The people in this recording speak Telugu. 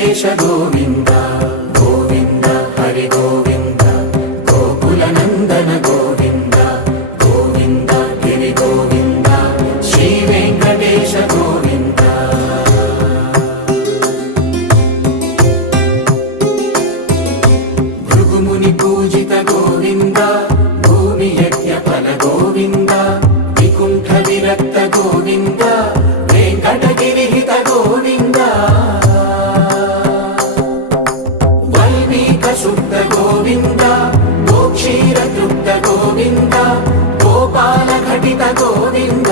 వెంకటేశ గోవింద గోవింద హరి గోవింద గోకుల నందన గోవింద గోవింద గిరి గోవింద శ్రీ వెంకటేశ గోవింద భృగుముని పూజిత గోవింద భూమి యజ్ఞ ఫల గోవింద వికుంఠ విరక్త గోవింద వెంకటగిరిహిత గోవింద వల్మీక శుద్ధ గోవింద గోక్షీర తృప్త గోవింద గోపాల ఘటిత గోవింద